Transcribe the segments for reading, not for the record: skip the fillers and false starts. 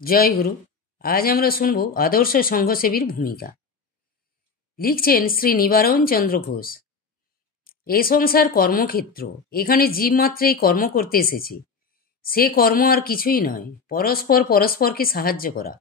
জয় গুরু। আজ আমরা শুনব আদর্শ সংঘসেবীর ভূমিকা। লিখছেন শ্রী নিবারণ চন্দ্র ঘোষ। এ সংসার কর্মক্ষেত্র, এখানে জীব মাত্রেই কর্ম করতে এসেছি। সে কর্ম আর কিছুই নয়, পরস্পরকে সাহায্য করা,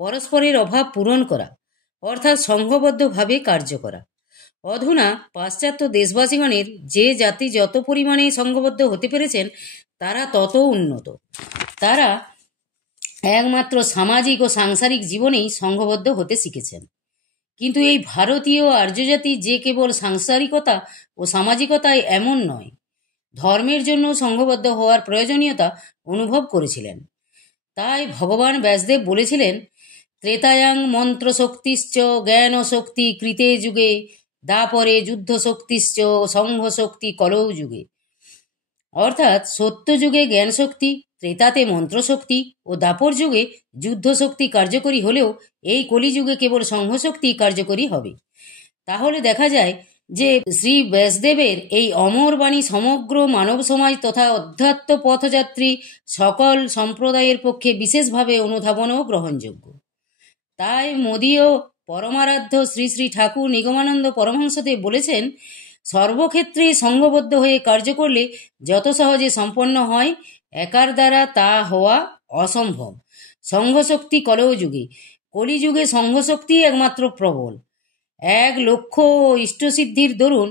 পরস্পরের অভাব পূরণ করা, অর্থাৎ সংঘবদ্ধভাবে কার্য করা। অধুনা পাশ্চাত্য দেশবাসীগণের যে জাতি যত পরিমাণে সংঘবদ্ধ হতে পেরেছেন তারা তত উন্নত। তারা একমাত্র সামাজিক ও সাংসারিক জীবনেই সংঘবদ্ধ হতে শিখেছেন। কিন্তু এই ভারতীয় আর্যজাতি যে কেবল সাংসারিকতা ও সামাজিকতায় এমন নয়, ধর্মের জন্য সংঘবদ্ধ হওয়ার প্রয়োজনীয়তা অনুভব করেছিলেন। তাই ভগবান ব্যাসদেব বলেছিলেন, ত্রেতায়াং মন্ত্র শক্তিশ্চ জ্ঞান শক্তি কৃতে যুগে, দাপরে যুদ্ধ শক্তিশ্চ সংঘ শক্তি কলৌ যুগে। অর্থাৎ সত্য যুগে জ্ঞান শক্তি, ত্রেতাতে মন্ত্রশক্তি ও দাপর যুগে যুদ্ধ শক্তি কার্যকরী হলেও এই কলিযুগে কেবল সংঘশক্তি কার্যকরী হবে। তাহলে দেখা যায় যে শ্রী ব্যাসদেবের এই অমর বাণী সমগ্র মানব সমাজ তথা অধ্যাত্ম পথযাত্রী সকল সম্প্রদায়ের পক্ষে বিশেষভাবে অনুধাবন ও গ্রহণযোগ্য। তাই মোদীয় পরমারাধ্য শ্রী শ্রী ঠাকুর নিগমানন্দ পরমহংসদেব বলেছেন, সর্বক্ষেত্রে সংঘবদ্ধ হয়ে কার্য করলে যত সহজে সম্পন্ন হয়, একার দ্বারা তা হওয়া অসম্ভব। সংঘশক্তি কলৌ যুগে, কলিযুগে সংঘশক্তি একমাত্র প্রবল। এক লক্ষ্য ও ইষ্টসিদ্ধির দরুন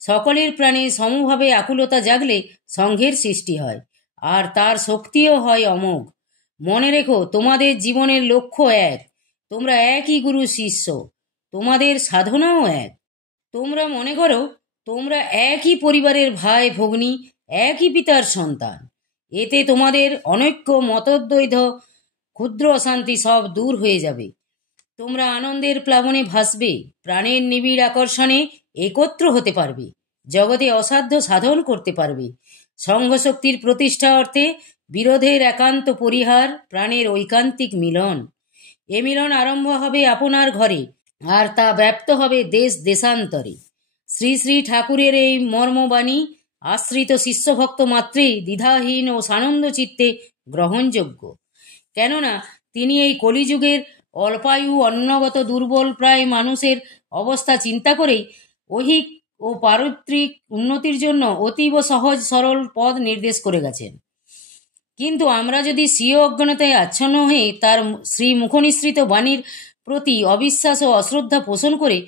সকলের প্রাণে সমভাবে আকুলতা জাগলে সংঘের সৃষ্টি হয়, আর তার শক্তিও হয় অমোঘ। মনে রেখো, তোমাদের জীবনের লক্ষ্য এক, তোমরা একই গুরু শিষ্য, তোমাদের সাধনাও এক। তোমরা মনে করো তোমরা একই পরিবারের ভাই ভগ্নী, একই পিতার সন্তান। এতে তোমাদের অনৈক্য, মতদ্বৈধ, ক্ষুদ্র অশান্তি সব দূর হয়ে যাবে। তোমরা আনন্দের প্লাবনে ভাসবে, প্রাণের নিবিড় আকর্ষণে একত্র হতে পারবে, জগতে অসাধ্য সাধন করতে পারবে। সংঘশক্তির প্রতিষ্ঠা অর্থে বিরোধের একান্ত পরিহার, প্রাণের ঐকান্তিক মিলন। এ মিলন আরম্ভ হবে আপনার ঘরে, আর তা ব্যাপ্ত হবে দেশ দেশান্তরে। শ্রী শ্রী ঠাকুরের এই মর্মবাণী আশ্রিত শিষ্যভক্ত মাত্রেই দ্বিধাহীন ও সানন্দ চিত্তে গ্রহণযোগ্য। কেননা তিনি এই কলিযুগের অল্পায়ু, অন্নগত, দুর্বল প্রায় মানুষের অবস্থা চিন্তা করেই ঐহিক ও পারিত্রিক উন্নতির জন্য অতীব সহজ সরল পথ নির্দেশ করে গেছেন। কিন্তু আমরা যদি স্বীয় অজ্ঞানতায় আচ্ছন্ন হয়ে তার শ্রী মুখনিসৃত বাণীর প্রতি অবিশ্বাস ও অশ্রদ্ধা পোষণ করে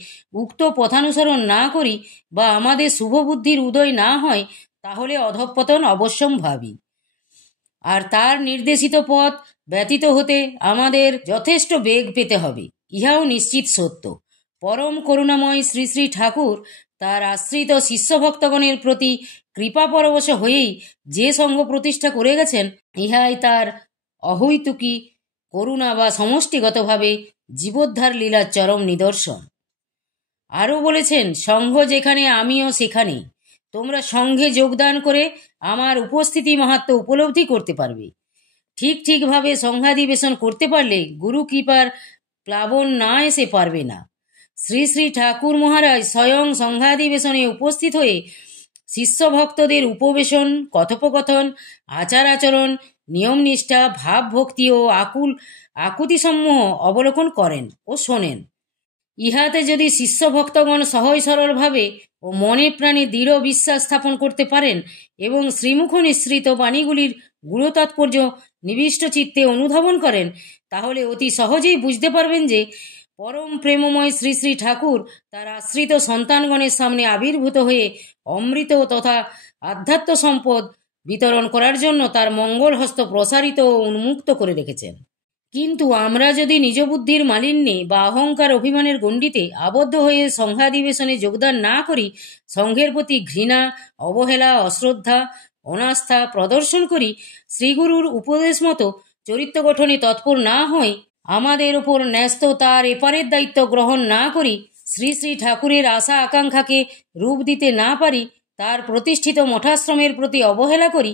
উক্ত পথানুসরণ না করি বা আমাদের শুভবুদ্ধির উদয় না হয়, তাহলে অধঃপতন অবশ্যম্ভাবী। আর তার নির্দেশিত পথ ব্যতীত হতে আমাদের যথেষ্ট বেগ পেতে হবে, ইহাও নিশ্চিত সত্য। পরম করুণাময় শ্রী শ্রী ঠাকুর তার আশ্রিত শিষ্যভক্তগণের প্রতি কৃপা পরবশ হয়েই যে সংঘ প্রতিষ্ঠা করে গেছেন, ইহাই তার অহৈতুকী করুণা বা সমষ্টিগতভাবে জীবোদ্ধার লীলার চরম নিদর্শন। আরও বলেছেন, সংঘ যেখানে আমিও সেখানে। তোমরা সংঘে যোগদান করে আমার উপস্থিতি মাহাত্ম্য উপলব্ধি করতে পারবে। ঠিকভাবে সংঘাধিবেশন করতে পারলে গুরু কৃপার প্লাবন না এসে পারবে না। শ্রী শ্রী ঠাকুর মহারাজ স্বয়ং সংঘাধিবেশনে উপস্থিত হয়ে শিষ্যভক্তদের উপবেশন, কথোপকথন, আচার আচরণ, নিয়ম নিষ্ঠা, ভাব ভক্তি ও আকুতিসমূহ অবলোকন করেন ও শোনেন। ইহাতে যদি শিষ্যভক্তগণ সহজ সরলভাবে ও মনে প্রাণে দৃঢ় বিশ্বাস স্থাপন করতে পারেন এবং শ্রীমুখ নিঃসৃত বাণীগুলির গূঢ় তাৎপর্য নিবিষ্ট চিত্তে অনুধাবন করেন, তাহলে অতি সহজেই বুঝতে পারবেন যে পরম প্রেমময় শ্রী শ্রী ঠাকুর তার আশ্রিত সন্তানগণের সামনে আবির্ভূত হয়ে অমৃত তথা আধ্যাত্ম সম্পদ বিতরণ করার জন্য তার মঙ্গল হস্ত প্রসারিত ও উন্মুক্ত করে রেখেছেন। কিন্তু আমরা যদি নিজ বুদ্ধির মালিন্যে বা অহংকার অভিমানের গণ্ডিতে আবদ্ধ হয়ে সংঘাধিবেশনে যোগদান না করি, সংঘের প্রতি ঘৃণা, অবহেলা, অশ্রদ্ধা, অনাস্থা প্রদর্শন করি, শ্রীগুরুর উপদেশ মতো চরিত্র গঠনে তৎপর না হই, আমাদের ওপর ন্যস্ত তার এপারের দায়িত্ব গ্রহণ না করি, শ্রী শ্রী ঠাকুরের আশা আকাঙ্ক্ষাকে রূপ দিতে না পারি, তার প্রতিষ্ঠিত মঠাশ্রমের প্রতি অবহেলা করি,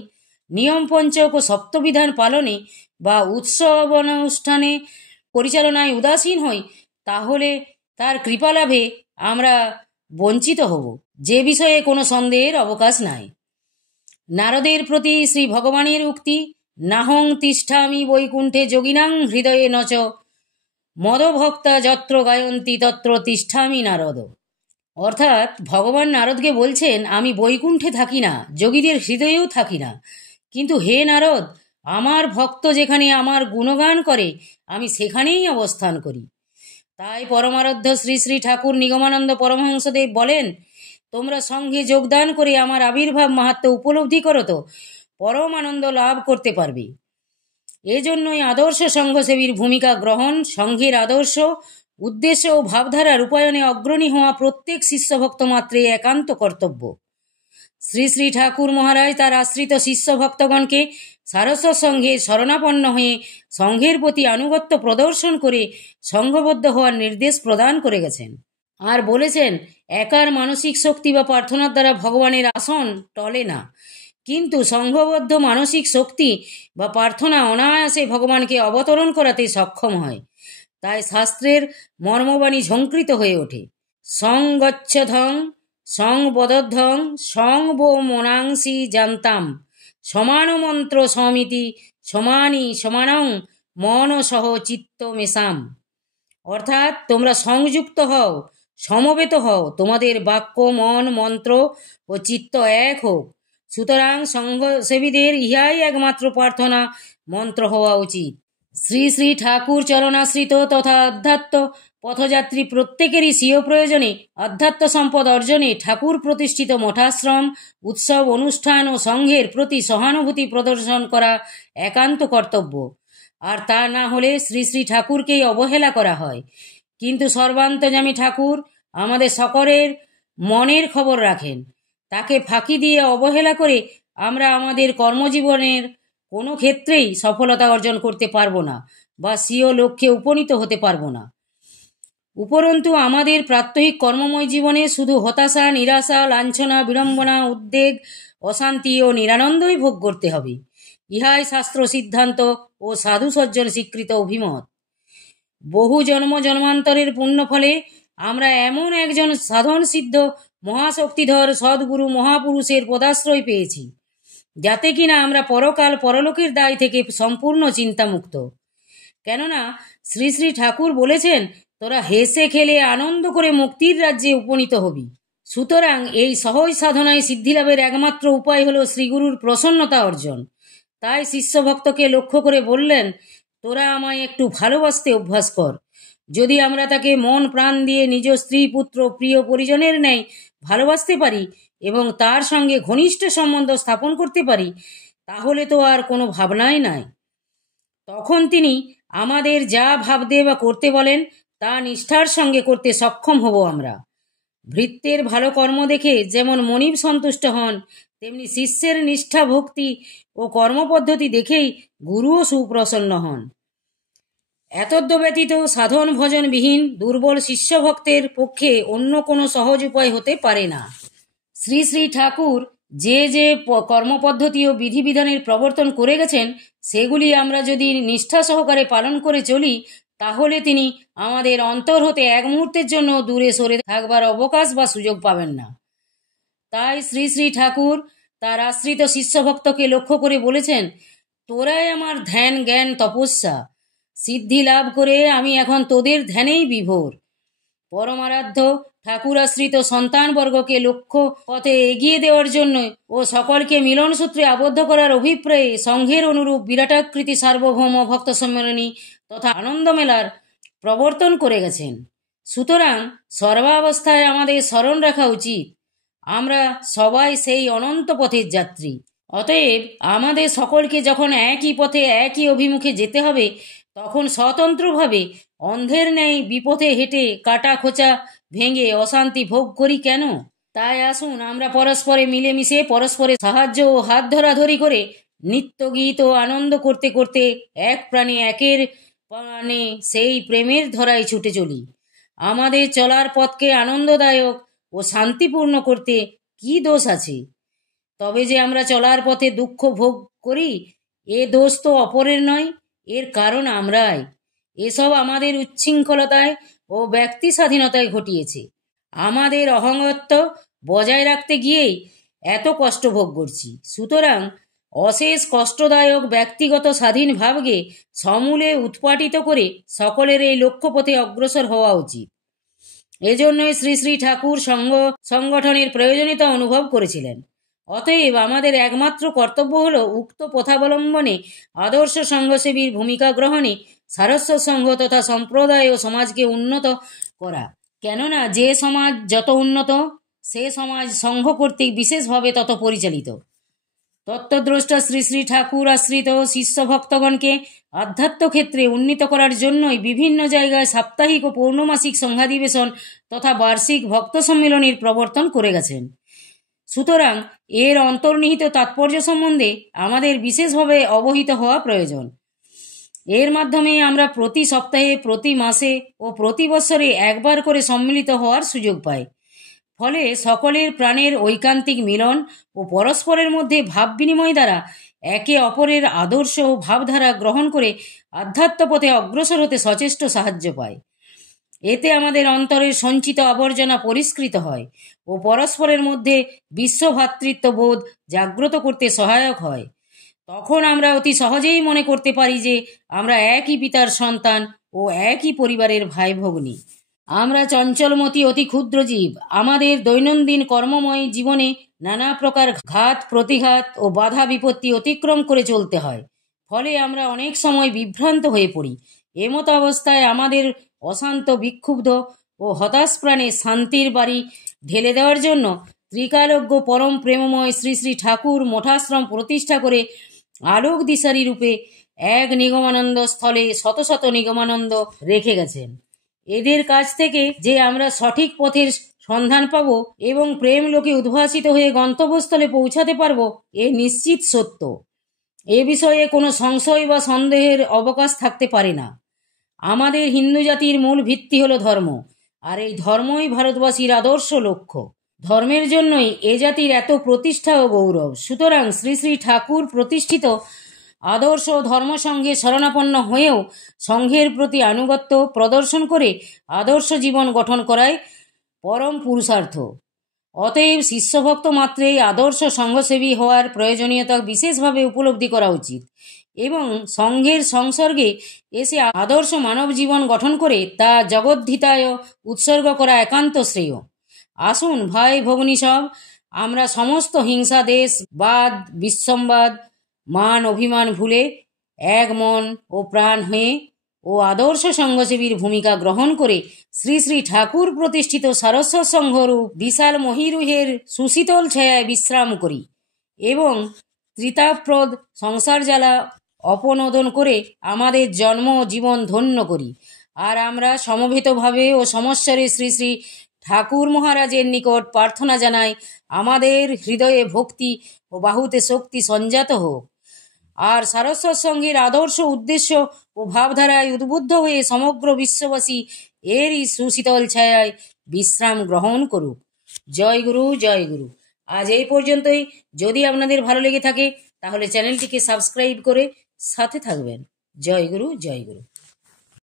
নিয়ম পঞ্চক ও সপ্তবিধান পালনে বা উৎসব অনুষ্ঠানে পরিচালনায় উদাসীন হই, তাহলে তার কৃপালাভে আমরা বঞ্চিত হব, যে বিষয়ে কোনো সন্দেহের অবকাশ নাই। নারদের প্রতি শ্রী ভগবানের উক্তি, নাহং তিষ্ঠামি বৈকুণ্ঠে যোগিনাং হৃদয়ে নচ মদভক্তা যত্র গায়ন্তী তত্র তিষ্ঠামি নারদ। অর্থাৎ ভগবান নারদকে বলছেন, আমি বৈকুণ্ঠে থাকি না, যোগীদের হৃদয়েও থাকি না, কিন্তু হে নারদ, আমার ভক্ত যেখানে আমার গুণগান করে আমি সেখানেই অবস্থান করি। তাই পরমারাধ্য শ্রী শ্রী ঠাকুর নিগমানন্দ পরমহংসদেব বলেন, তোমরা সঙ্গে যোগদান করে আমার আবির্ভাব মাহাত্ম্য উপলব্ধি করো তো পরম আনন্দ লাভ করতে পারবে। এজন্যই আদর্শ সংঘসেবীর ভূমিকা গ্রহণ, সংঘের আদর্শ, উদ্দেশ্য ও ভাবধারা রূপায়ণে অগ্রণী হওয়া প্রত্যেক শিষ্যভক্ত মাত্রে একান্ত কর্তব্য। শ্রী শ্রী ঠাকুর মহারাজ তার আশ্রিত শিষ্য ভক্তগণকে সারস্বত সংঘে শরণাপন্ন হয়ে সংঘের প্রতি আনুগত্য প্রদর্শন করে সংঘবদ্ধ হওয়ার নির্দেশ প্রদান করে গেছেন। আর বলেছেন, একার মানসিক শক্তি বা প্রার্থনার দ্বারা ভগবানের আসন টলে না, কিন্তু সংঘবদ্ধ মানসিক শক্তি বা প্রার্থনা অনায়াসে ভগবানকে অবতরণ করাতে সক্ষম হয়। তাই শাস্ত্রের মর্মবাণী ঝঙ্কৃত হয়ে ওঠে। সংগচ্ছধং সংবদধ্বং সংবো মনাংসি জানতাম সমান মন্ত্র সমিতি সমানি সমানং মন সহ চিত্ত মেশাম। অর্থাৎ তোমরা সংযুক্ত হও, সমবেত হও, তোমাদের বাক্য, মন, মন্ত্র ও চিত্ত এক হোক। সুতরাং সংঘসেবীদের ইহাই একমাত্র প্রার্থনা মন্ত্র হওয়া উচিত। শ্রী শ্রী ঠাকুর চরণাশ্রিত তথা আধ্যাত্ম পথযাত্রী প্রত্যেকেরই স্বীয় প্রয়োজনে আধ্যাত্ম সম্পদ অর্জনে ঠাকুর প্রতিষ্ঠিত মঠাশ্রম, উৎসব, অনুষ্ঠান ও সংঘের প্রতি সহানুভূতি প্রদর্শন করা একান্ত কর্তব্য। আর তা না হলে শ্রী শ্রী ঠাকুরকেই অবহেলা করা হয়। কিন্তু সর্বান্তর্যামী ঠাকুর আমাদের সকলের মনের খবর রাখেন। তাকে ফাঁকি দিয়ে অবহেলা করে আমরা আমাদের কর্মজীবনের কোনো ক্ষেত্রেই সফলতা অর্জন করতে পারবো না বা স্বীয় লক্ষ্যে উপনীত হতে পারবো না। উপরন্তু আমাদের প্রাত্যহিক কর্মময় জীবনে শুধু হতাশা, নিরাশা, লাঞ্ছনা, বিড়ম্বনা, উদ্বেগ, অশান্তি ও নিরানন্দই ভোগ করতে হবে। ইহাই শাস্ত্র সিদ্ধান্ত ও সাধু সজ্জন স্বীকৃত অভিমত। বহু জন্ম জন্মান্তরের পুণ্য ফলে আমরা এমন একজন সাধন সিদ্ধ মহাশক্তিধর সদ্গুরু মহাপুরুষের পদাশ্রয় পেয়েছি, যাতে কিনা আমরা পরকাল পরলোকের দায় থেকে সম্পূর্ণ চিন্তামুক্ত। কেননা শ্রী শ্রী ঠাকুর বলেছেন, তোরা হেসে খেলে আনন্দ করে মুক্তির রাজ্যে উপনীত হবি। সুতরাং এই সহজ সাধনায় সিদ্ধিলাভের একমাত্র উপায় হল শ্রীগুরুর প্রসন্নতা অর্জন। তাই শিষ্যভক্তকে লক্ষ্য করে বললেন, তোরা আমায় একটু ভালোবাসতে অভ্যাস কর। যদি আমরা তাকে মন প্রাণ দিয়ে নিজ স্ত্রী, পুত্র, প্রিয় পরিজনের ন্যায় ভালোবাসতে পারি এবং তার সঙ্গে ঘনিষ্ঠ সম্বন্ধ স্থাপন করতে পারি, তাহলে তো আর কোনো ভাবনাই নাই। তখন তিনি আমাদের যা ভাবতে বা করতে বলেন তা নিষ্ঠার সঙ্গে করতে সক্ষম হব আমরা। ভৃত্যের ভালো কর্ম দেখে যেমন মনিব সন্তুষ্ট হন, তেমনি শিষ্যের নিষ্ঠা, ভক্তি ও কর্মপদ্ধতি দেখেই গুরুও সুপ্রসন্ন হন। এতদ্ব্যতীত সাধন ভজনবিহীন দুর্বল শিষ্যভক্তের পক্ষে অন্য কোনো সহজ উপায় হতে পারে না। শ্রী শ্রী ঠাকুর যে যে কর্মপদ্ধতি ও বিধিবিধানের প্রবর্তন করে গেছেন, সেগুলি আমরা যদি নিষ্ঠা সহকারে পালন করে চলি, তাহলে তিনি আমাদের অন্তর হতে এক মুহূর্তের জন্য দূরে সরে থাকবার অবকাশ বা সুযোগ পাবেন না। তাই শ্রী শ্রী ঠাকুর তার আশ্রিত শিষ্যভক্তকে লক্ষ্য করে বলেছেন, তোরাই আমার ধ্যান, জ্ঞান, তপস্যা। সিদ্ধি লাভ করে আমি এখন তোদের ধ্যানেই বিভোর। পরমারাধ্য ঠাকুর আশ্রিত সন্তানবর্গকে লক্ষ্য পথে এগিয়ে দেওয়ার জন্য ও সকলকে মিলন সূত্রে আবদ্ধ করার অভিপ্রায়ে সংঘের অনুরূপ বিরাটাকৃতি সার্বভৌম ভক্ত সম্মেলনী তথা আনন্দ মেলার প্রবর্তন করে গেছেন। সুতরাং সর্বাবস্থায় আমাদের স্মরণ রাখা উচিত, আমরা সবাই সেই অনন্ত পথের যাত্রী। অতএব আমাদের সকলকে যখন একই পথে একই অভিমুখে যেতে হবে, তখন স্বতন্ত্রভাবে অন্ধের ন্যায় বিপথে হেঁটে কাটা খোঁচা ভেঙে অশান্তি ভোগ করি কেন? তাই আসুন আমরা পরস্পরে মিলেমিশে পরস্পরের সাহায্য ও হাত ধরাধরি করে নিত্য গীত ও আনন্দ করতে করতে এক প্রাণে একের প্রাণে সেই প্রেমের ধরায় ছুটে চলি। আমাদের চলার পথকে আনন্দদায়ক ও শান্তিপূর্ণ করতে কি দোষ আছে? তবে যে আমরা চলার পথে দুঃখ ভোগ করি, এ দোষ তো অপরের নয়, এর কারণ আমরাই। এসব আমাদের উচ্ছৃঙ্খলতায় ও ব্যক্তি স্বাধীনতায় ঘটিয়েছে। আমাদের অহংত্ব বজায় রাখতে গিয়েই এত কষ্ট ভোগ করছি। সুতরাং অশেষ কষ্টদায়ক ব্যক্তিগত স্বাধীন ভাবকে সমূলে উৎপাটিত করে সকলের এই লক্ষ্যপথে অগ্রসর হওয়া উচিত। এজন্যই শ্রী শ্রী ঠাকুর সংগঠনের প্রয়োজনীয়তা অনুভব করেছিলেন। অতএব আমাদের একমাত্র কর্তব্য হল উক্ত পথাবলম্বনে আদর্শ সংঘসেবীর ভূমিকা গ্রহণে সারস্বত সংঘ তথা সম্প্রদায় ও সমাজকে উন্নত করা। কেননা যে সমাজ যত উন্নত, সে সমাজ সংঘ কর্তৃক বিশেষভাবে তত পরিচালিত। তত্ত্বদ্রষ্টা শ্রী শ্রী ঠাকুর আশ্রিত শিষ্য ভক্তগণকে আধ্যাত্ম ক্ষেত্রে উন্নীত করার জন্যই বিভিন্ন জায়গায় সাপ্তাহিক ও পৌর্ণমাসিক সংঘাধিবেশন তথা বার্ষিক ভক্ত সম্মেলনের প্রবর্তন করে গেছেন। সুতরাং এর অন্তর্নিহিত তাৎপর্য সম্বন্ধে আমাদের বিশেষভাবে অবহিত হওয়া প্রয়োজন। এর মাধ্যমে আমরা প্রতি সপ্তাহে, প্রতি মাসে ও প্রতি বৎসরে একবার করে সম্মিলিত হওয়ার সুযোগ পাই। ফলে সকলের প্রাণের ঐকান্তিক মিলন ও পরস্পরের মধ্যে ভাব বিনিময় দ্বারা একে অপরের আদর্শ ও ভাবধারা গ্রহণ করে আধ্যাত্ম পথে অগ্রসর হতে সচেষ্ট সাহায্য পায়। এতে আমাদের অন্তরের সঞ্চিত আবর্জনা পরিষ্কৃত হয় ও পরস্পরের মধ্যে বিশ্বভ্রাতৃত্ববোধ জাগ্রত করতে সহায়ক হয়। তখন আমরা অতি সহজেই মনে করতে পারি যে আমরা একই পিতার সন্তান ও একই পরিবারের ভাই ভগ্নী। আমরা চঞ্চলমতি অতি ক্ষুদ্র জীব। আমাদের দৈনন্দিন কর্মময় জীবনে নানা প্রকার ঘাত প্রতিঘাত ও বাধা বিপত্তি অতিক্রম করে চলতে হয়। ফলে আমরা অনেক সময় বিভ্রান্ত হয়ে পড়ি। এমতো অবস্থায় আমাদের অশান্ত, বিক্ষুব্ধ ও হতাশ প্রাণে শান্তির বাড়ি ঢেলে দেওয়ার জন্য ত্রিকালজ্ঞ পরম প্রেমময় শ্রী শ্রী ঠাকুর মঠাশ্রম প্রতিষ্ঠা করে আলোক দিশারি রূপে এক নিগমানন্দ স্থলে শত শত নিগমানন্দ রেখে গেছেন। এদের কাছ থেকে যে আমরা সঠিক পথের সন্ধান পাব এবং প্রেম লোকে উদ্ভাসিত হয়ে গন্তব্যস্থলে পৌঁছাতে পারব, এ নিশ্চিত সত্য। এ বিষয়ে কোনো সংশয় বা সন্দেহের অবকাশ থাকতে পারে না। আমাদের হিন্দু জাতির মূল ভিত্তি হলো ধর্ম, আর এই ধর্মই ভারতবাসীর আদর্শ লক্ষ্য। ধর্মের জন্যই এ জাতির এত প্রতিষ্ঠা ও গৌরব। সুতরাং শ্রী শ্রী ঠাকুর প্রতিষ্ঠিত আদর্শ ধর্মসংঘে শরণাপন্ন হয়েও সংঘের প্রতি আনুগত্য প্রদর্শন করে আদর্শ জীবন গঠন করাই পরম পুরুষার্থ। অতএব শিষ্যভক্ত মাত্রেই আদর্শ সংঘসেবী হওয়ার প্রয়োজনীয়তা বিশেষভাবে উপলব্ধি করা উচিত এবং সংঘের সংসর্গে এসে আদর্শ মানব জীবন গঠন করে তা জগদ্ধিতায় উৎসর্গ করা একান্ত শ্রেয়। আসুন ভাই ভগ্নী সব, আমরা সমস্ত হিংসা, দেশ বাদ, বিসম্বাদ, মান অভিমান ভুলে এক মন ও প্রাণ হয়ে ও আদর্শ সংঘসেবীর ভূমিকা গ্রহণ করে শ্রী শ্রী ঠাকুর প্রতিষ্ঠিত সারস্বত সংঘরূপ বিশাল মহিরুহের সুশীতল ছায়ায় বিশ্রাম করি এবং ত্রিতাপ্রদ সংসার জ্বালা অপনোদন করে আমাদের জন্ম জীবন ধন্য করি। আর আমরা সমবেতভাবে ও সমস্বরে শ্রী শ্রী ঠাকুর মহারাজের নিকট প্রার্থনা জানাই, আমাদের হৃদয়ে ভক্তি ও বাহুতে শক্তি সঞ্জাত হোক, আর সারস্বত সংঘের আদর্শ উদ্দেশ্য ও ভাবধারায় উদ্বুদ্ধ হয়ে সমগ্র বিশ্ববাসী এরই সুশীতল ছায়ায় বিশ্রাম গ্রহণ করুক। জয় গুরু, জয় গুরু। আজ এই পর্যন্তই। যদি আপনাদের ভালো লেগে থাকে তাহলে চ্যানেলটিকে সাবস্ক্রাইব করে সাথে থাকবেন। জয় গুরু, জয় গুরু।